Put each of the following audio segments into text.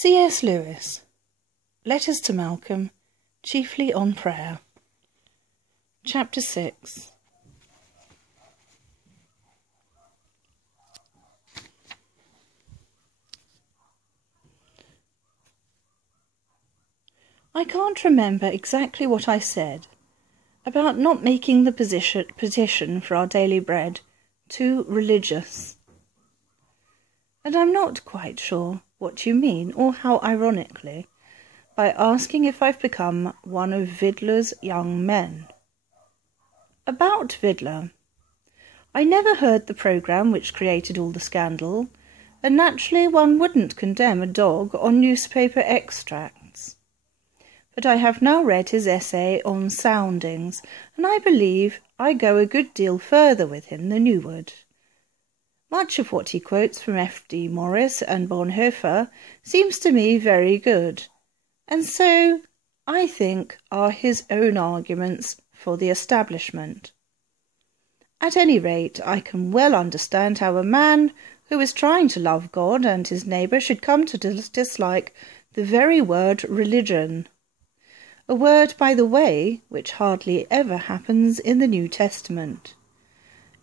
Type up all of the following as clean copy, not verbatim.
C.S. Lewis. Letters to Malcolm, chiefly on prayer. Chapter 6. I can't remember exactly what I said about not making the petition for our daily bread too religious. And I'm not quite sure what you mean, or how ironically, by asking if I've become one of Vidler's young men. About Vidler. I never heard the programme which created all the scandal, and naturally one wouldn't condemn a dog on newspaper extracts. But I have now read his essay on soundings, and I believe I go a good deal further with him than you would. Much of what he quotes from F.D. Maurice and Bonhoeffer seems to me very good, and so, I think, are his own arguments for the establishment. At any rate, I can well understand how a man who is trying to love God and his neighbour should come to dislike the very word religion, a word, by the way, which hardly ever happens in the New Testament.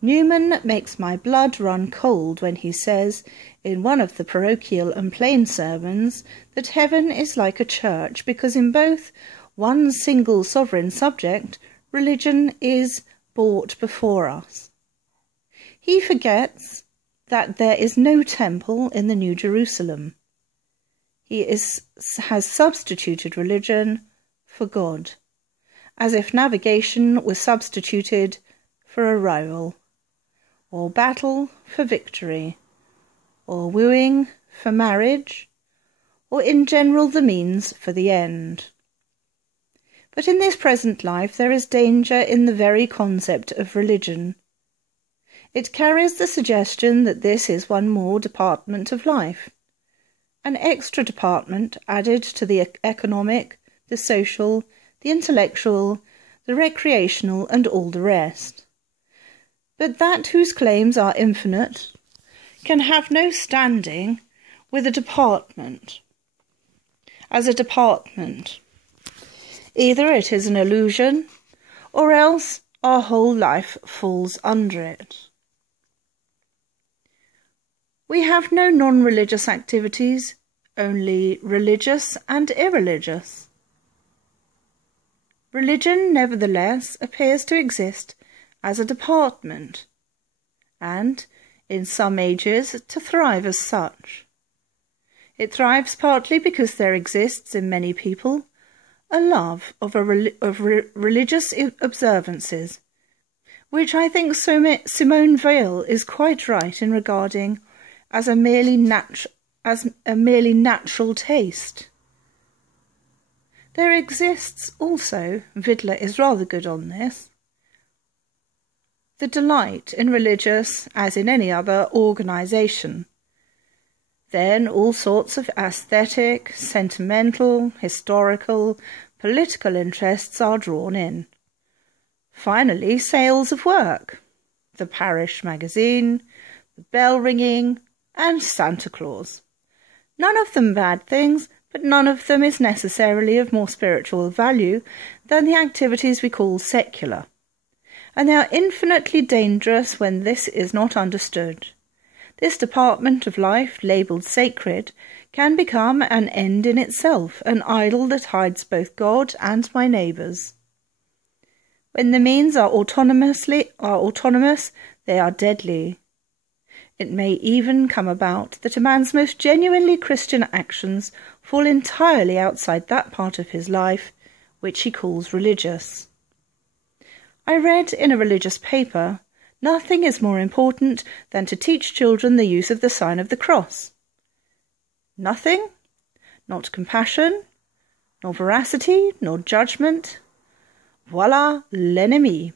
Newman makes my blood run cold when he says, in one of the parochial and plain sermons, that heaven is like a church, because in both one single sovereign subject, religion is brought before us. He forgets that there is no temple in the New Jerusalem. He has substituted religion for God, as if navigation was substituted for a rowel, or battle for victory, or wooing for marriage, or in general the means for the end. But in this present life there is danger in the very concept of religion. It carries the suggestion that this is one more department of life, an extra department added to the economic, the social, the intellectual, the recreational, and all the rest. But that whose claims are infinite can have no standing with a department. As a department, either it is an illusion, or else our whole life falls under it. We have no non-religious activities, only religious and irreligious. Religion, nevertheless, appears to exist as a department, and, in some ages, to thrive as such. It thrives partly because there exists in many people a love of religious observances, which I think Simone Weil is quite right in regarding as a merely natural taste. There exists also, Vidler is rather good on this, the delight in religious, as in any other, organisation. Then all sorts of aesthetic, sentimental, historical, political interests are drawn in. Finally, sales of work, the parish magazine, the bell ringing, and Santa Claus. None of them bad things, but none of them is necessarily of more spiritual value than the activities we call secular. And they are infinitely dangerous when this is not understood. This department of life, labelled sacred, can become an end in itself, an idol that hides both God and my neighbours. When the means are autonomous, they are deadly. It may even come about that a man's most genuinely Christian actions fall entirely outside that part of his life which he calls religious. I read in a religious paper, nothing is more important than to teach children the use of the sign of the cross. Nothing? Not compassion, nor veracity, nor judgment. Voilà l'ennemi.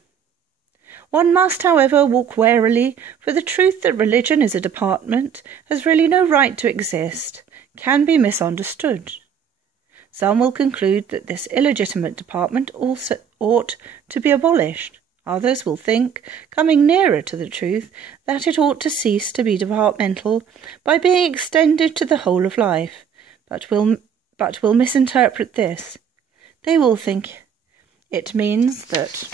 One must, however, walk warily, for the truth that religion is a department has really no right to exist, can be misunderstood. Some will conclude that this illegitimate department also ought to be abolished. Others will think, coming nearer to the truth, that it ought to cease to be departmental by being extended to the whole of life. but will misinterpret this. They will think it means that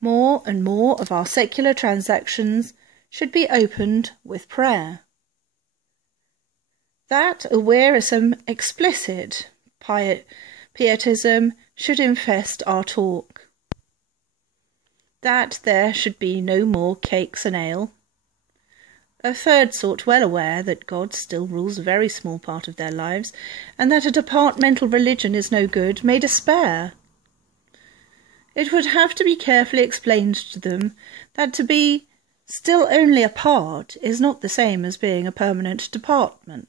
more and more of our secular transactions should be opened with prayer. That a wearisome, explicit pietism should infest our talk. That there should be no more cakes and ale. A third sort, well aware that God still rules a very small part of their lives, and that a departmental religion is no good, may despair. It would have to be carefully explained to them that to be still only a part is not the same as being a permanent department.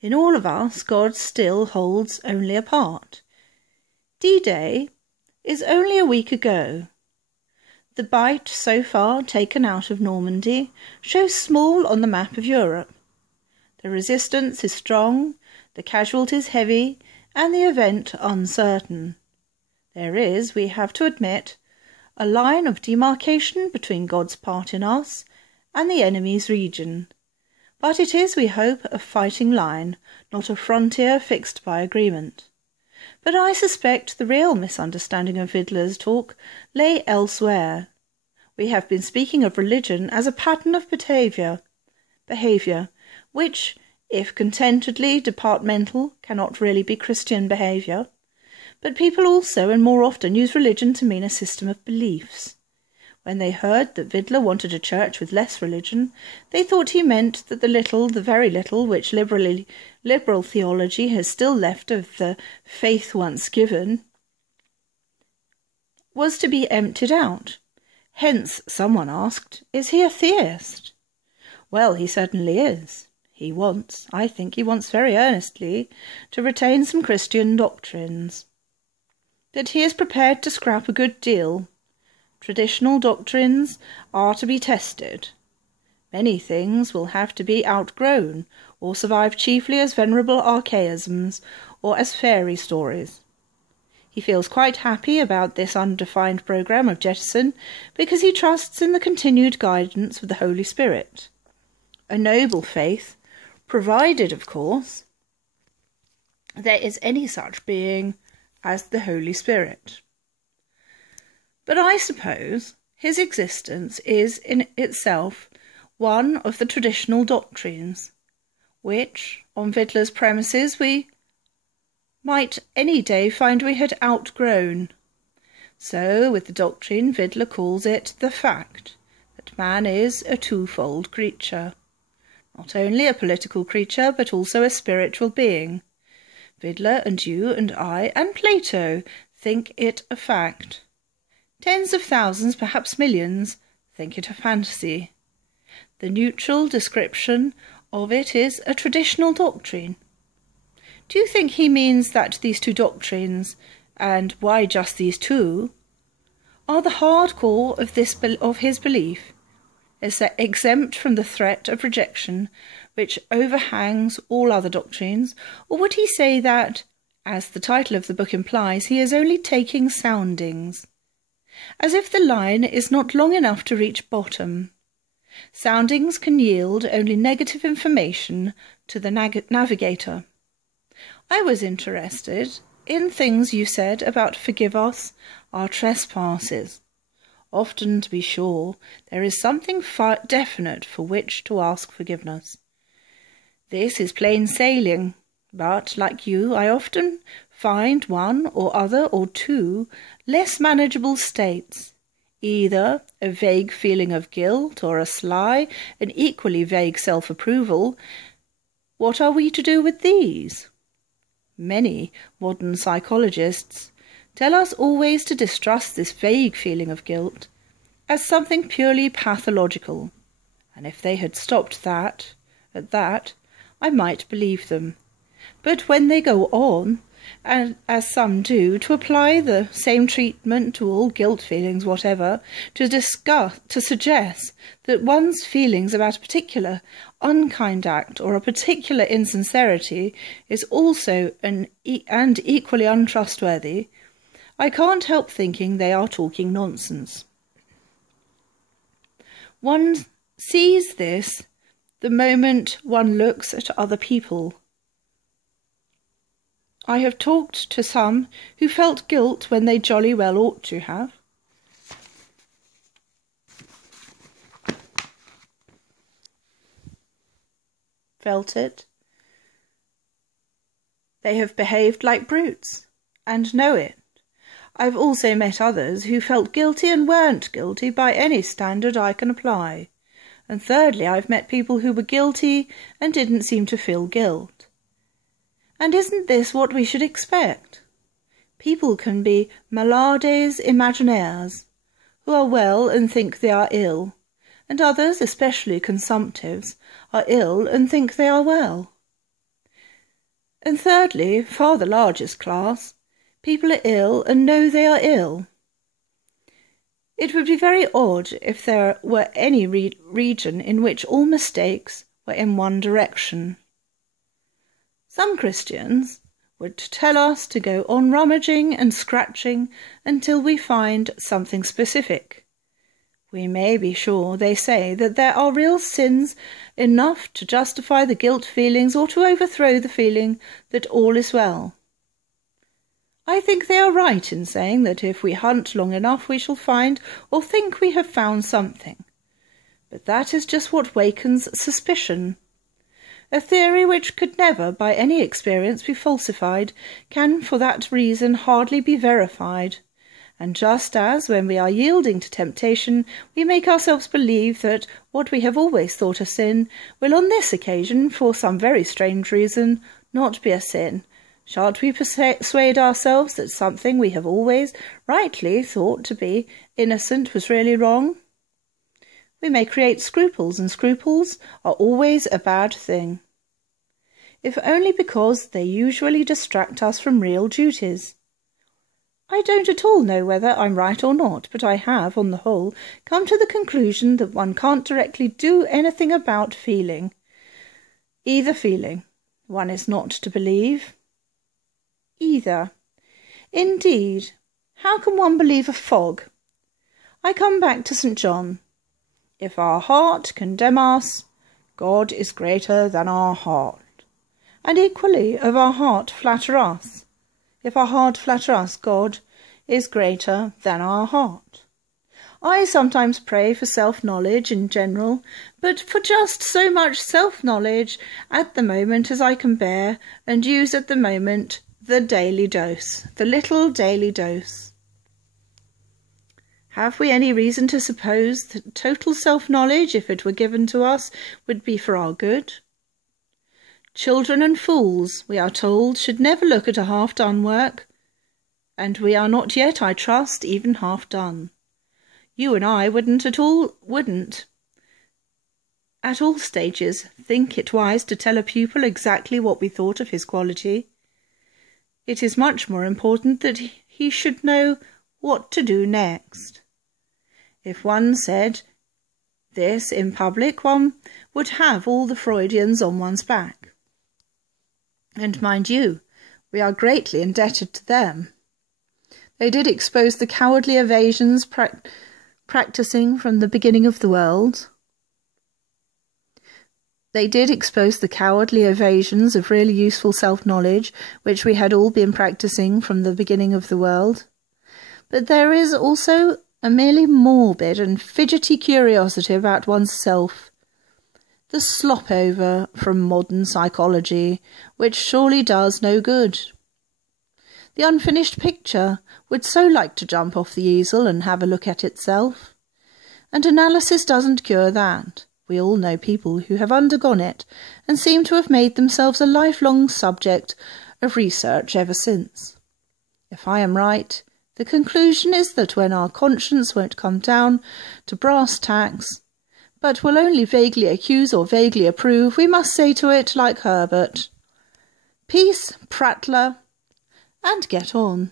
In all of us, God still holds only a part. D-Day is only a week ago. The bite so far taken out of Normandy shows small on the map of Europe. The resistance is strong, the casualties heavy, and the event uncertain. There is, we have to admit, a line of demarcation between God's part in us and the enemy's region. But it is, we hope, a fighting line, not a frontier fixed by agreement. But I suspect the real misunderstanding of Widler's talk lay elsewhere. We have been speaking of religion as a pattern of behaviour, which, if contentedly departmental, cannot really be Christian behaviour. But people also, and more often, use religion to mean a system of beliefs. When they heard that Widler wanted a church with less religion, they thought he meant that the very little, which liberal theology has still left of the faith once given, was to be emptied out. Hence, someone asked, is he a theist? Well, he certainly is. I think he wants very earnestly to retain some Christian doctrines. That he is prepared to scrap a good deal. Traditional doctrines are to be tested. Many things will have to be outgrown, or survive chiefly as venerable archaisms, or as fairy stories. He feels quite happy about this undefined programme of jettison, because he trusts in the continued guidance of the Holy Spirit. A noble faith, provided, of course, there is any such being as the Holy Spirit. But I suppose his existence is in itself one of the traditional doctrines, which, on Widler's premises, we might any day find we had outgrown. So, with the doctrine, Widler calls it the fact that man is a twofold creature, not only a political creature, but also a spiritual being. Widler and you and I and Plato think it a fact. Tens of thousands, perhaps millions, think it a fantasy. The neutral description of it is a traditional doctrine. Do you think he means that these two doctrines, and why just these two, are the hard core of his belief, is that exempt from the threat of rejection which overhangs all other doctrines, or would he say that, as the title of the book implies, he is only taking soundings, as if the line is not long enough to reach bottom? Soundings can yield only negative information to the navigator. I was interested in things you said about forgive us our trespasses. Often, to be sure, there is something definite for which to ask forgiveness. This is plain sailing, but, like you, I often find one or other or two less manageable states, either a vague feeling of guilt or a sly and equally vague self-approval. What are we to do with these? Many modern psychologists tell us always to distrust this vague feeling of guilt as something purely pathological, and if they had stopped at that, I might believe them. But when they go on, and as some do, to apply the same treatment to all guilt feelings whatever, to suggest that one's feelings about a particular unkind act or a particular insincerity is also and equally untrustworthy, I can't help thinking they are talking nonsense. One sees this the moment one looks at other people. I have talked to some who felt guilt when they jolly well ought to have. Felt it. They have behaved like brutes, and know it. I've also met others who felt guilty and weren't guilty by any standard I can apply. And thirdly, I've met people who were guilty and didn't seem to feel guilt. And isn't this what we should expect? People can be malades imaginaires, who are well and think they are ill, and others, especially consumptives, are ill and think they are well. And thirdly, far the largest class, people are ill and know they are ill. It would be very odd if there were any region in which all mistakes were in one direction. Some Christians would tell us to go on rummaging and scratching until we find something specific. We may be sure they say that there are real sins enough to justify the guilt feelings or to overthrow the feeling that all is well. I think they are right in saying that if we hunt long enough we shall find or think we have found something. But that is just what wakens suspicion. A theory which could never by any experience be falsified can for that reason hardly be verified. And just as, when we are yielding to temptation, we make ourselves believe that what we have always thought a sin will on this occasion, for some very strange reason, not be a sin, shan't we persuade ourselves that something we have always rightly thought to be innocent was really wrong? We may create scruples, and scruples are always a bad thing, if only because they usually distract us from real duties. I don't at all know whether I'm right or not, but I have, on the whole, come to the conclusion that one can't directly do anything about feeling. Either feeling. One is not to believe. Either. Indeed, how can one believe a fog? I come back to St. John. If our heart condemn us, God is greater than our heart. And equally, if our heart flatter us, if our heart flatter us, God is greater than our heart. I sometimes pray for self-knowledge in general, but for just so much self-knowledge at the moment as I can bear, and use at the moment the daily dose, the little daily dose. Have we any reason to suppose that total self-knowledge, if it were given to us, would be for our good? Children and fools, we are told, should never look at a half-done work, and we are not yet, I trust, even half-done. You and I wouldn't at all stages think it wise to tell a pupil exactly what we thought of his quality. It is much more important that he should know what to do next. If one said this in public, one would have all the Freudians on one's back. And mind you, we are greatly indebted to them. They did expose the cowardly evasions practising from the beginning of the world. They did expose the cowardly evasions of really useful self-knowledge, which we had all been practising from the beginning of the world. But there is also a merely morbid and fidgety curiosity about oneself, the slop-over from modern psychology, which surely does no good. The unfinished picture would so like to jump off the easel and have a look at itself. And analysis doesn't cure that. We all know people who have undergone it and seem to have made themselves a lifelong subject of research ever since. If I am right, the conclusion is that when our conscience won't come down to brass tacks, but will only vaguely accuse or vaguely approve, we must say to it, like Herbert, "Peace, prattler," and get on.